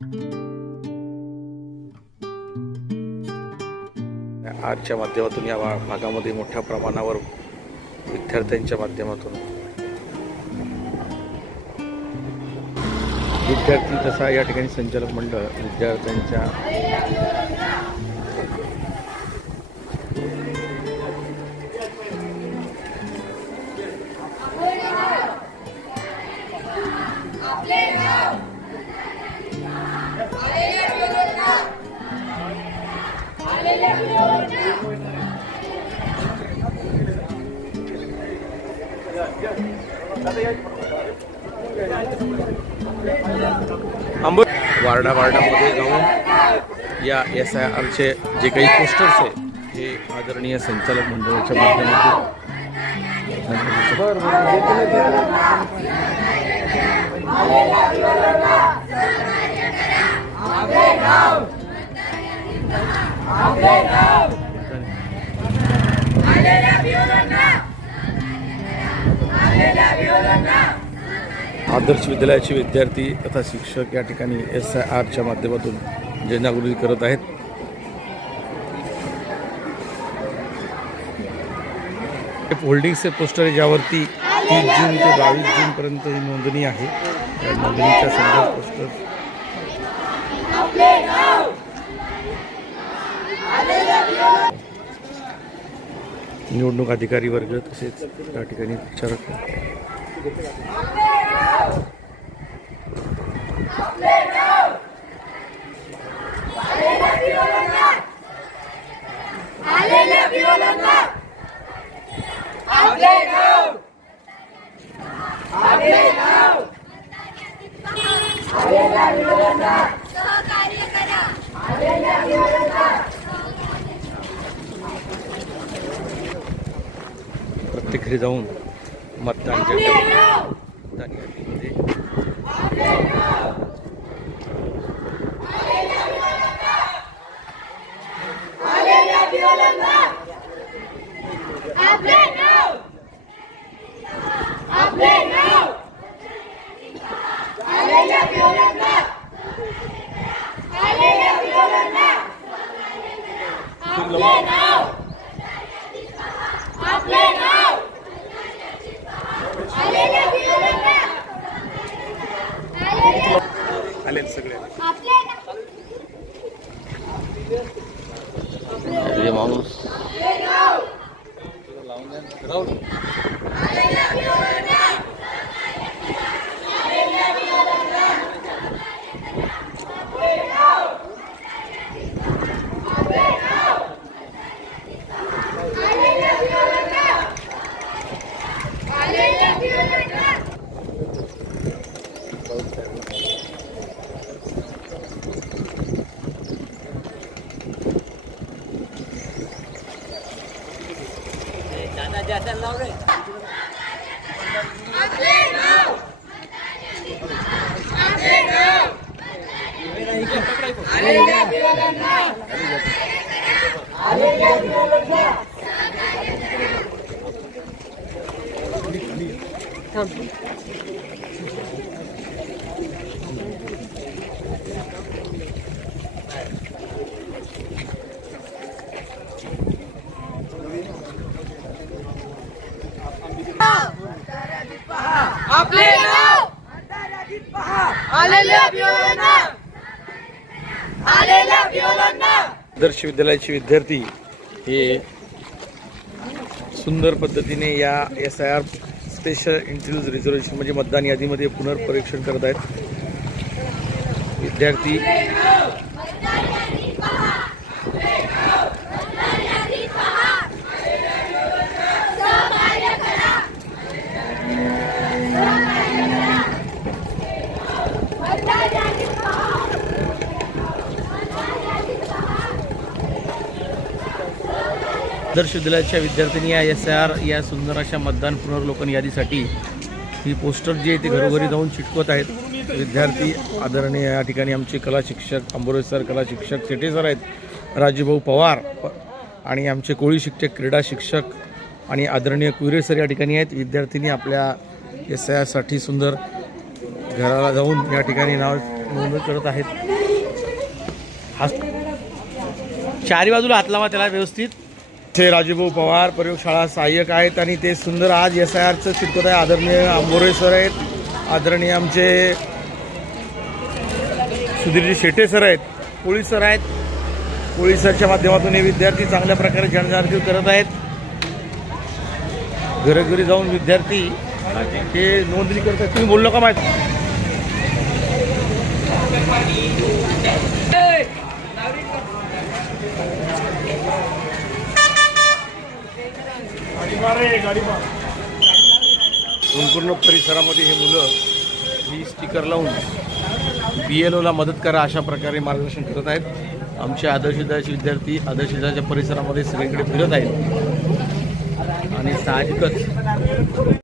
आजच्या माध्यमातून या भागामध्ये मोठ्या प्रमाणावर विद्यार्थ्यांच्या माध्यमातून विद्यार्थी तसा या ठिकाणी संचालक मंडळ विद्यार्थ्यांच्या वार्डामध्ये जाऊन या SIRचे जे काही पोस्टर्स आहेत हे आदरणीय संचालक मंडळाच्या माध्यमातून आदर्श विद्यालयाचे विद्यार्थी तथा शिक्षक या ठिकाणी SIRच्या माध्यमातून जनजागृती करत आहेत। होल्डिंग्सचे पोस्टर आहे ज्यावरती 30 जून ते 22 जूनपर्यंत ही नोंदणी आहे। या नोंदणीच्या संदर्भात पोस्टर निवडणूक अधिकारी वर्ग तसेच या ठिकाणी प्रचारक प्रत्येक घरी जाऊन मतदान यादीमध्ये आले सगळे माणूस आपले नाव आलेल्या आदर्श विद्यालयाचे विद्यार्थी हे सुंदर पद्धतीने या SIR स्पेशल इंटरव्ह्यूज रिझर्वेशन म्हणजे मतदान यादीमध्ये पुनर्परीक्षण करत आहेत। विद्यार्थी आदर्श विद्यालयाच्या विद्यार्थ्यांनी या SIR या सुंदर अशा मतदान पुनर्वलोकन यादीसाठी ही पोस्टर जी आहे ती घरोघरी जाऊन चिटकवत आहेत। विद्यार्थी आदरणीय या ठिकाणी आमचे कला शिक्षक अंबोरे सर, कला शिक्षक सेटे सर आहेत, राजूभाऊ पवार आणि आमचे कोळी शिक्षक, क्रीडा शिक्षक आणि आदरणीय कुरे सर या ठिकाणी आहेत। विद्यार्थ्यांनी आपल्या SIR साठी सुंदर घराला जाऊन या ठिकाणी नाव नोंदणी करत आहेत. हा चारी बाजूला हात लावा त्याला व्यवस्थित. ते राजूभाऊ पवार प्रयोगशाळा सहाय्यक आहेत आणि ते सुंदर आज SIRचं चिटकत आहे. आदरणीय आंबोरे सर आहेत, आदरणीय आमचे सुधीरजी शेटे सर आहेत, पोळी सर आहेत. पोळी सरच्या माध्यमातून हे विद्यार्थी चांगल्या प्रकारे जनजागृती करत आहेत. घरोघरी जाऊन विद्यार्थी हे नोंदणी करतात. तुम्ही बोललो का माहिती? संपूर्ण परिसरामध्ये हे मुलं ही स्टिकर लावून BLOला मदत करा अशा प्रकारे मार्गदर्शन करत आहेत. आमचे आदर्श विद्यार्थी विद्यार्थी आदर्श विद्यालयाच्या परिसरामध्ये सगळीकडे फिरत आहेत आणि साहजिकच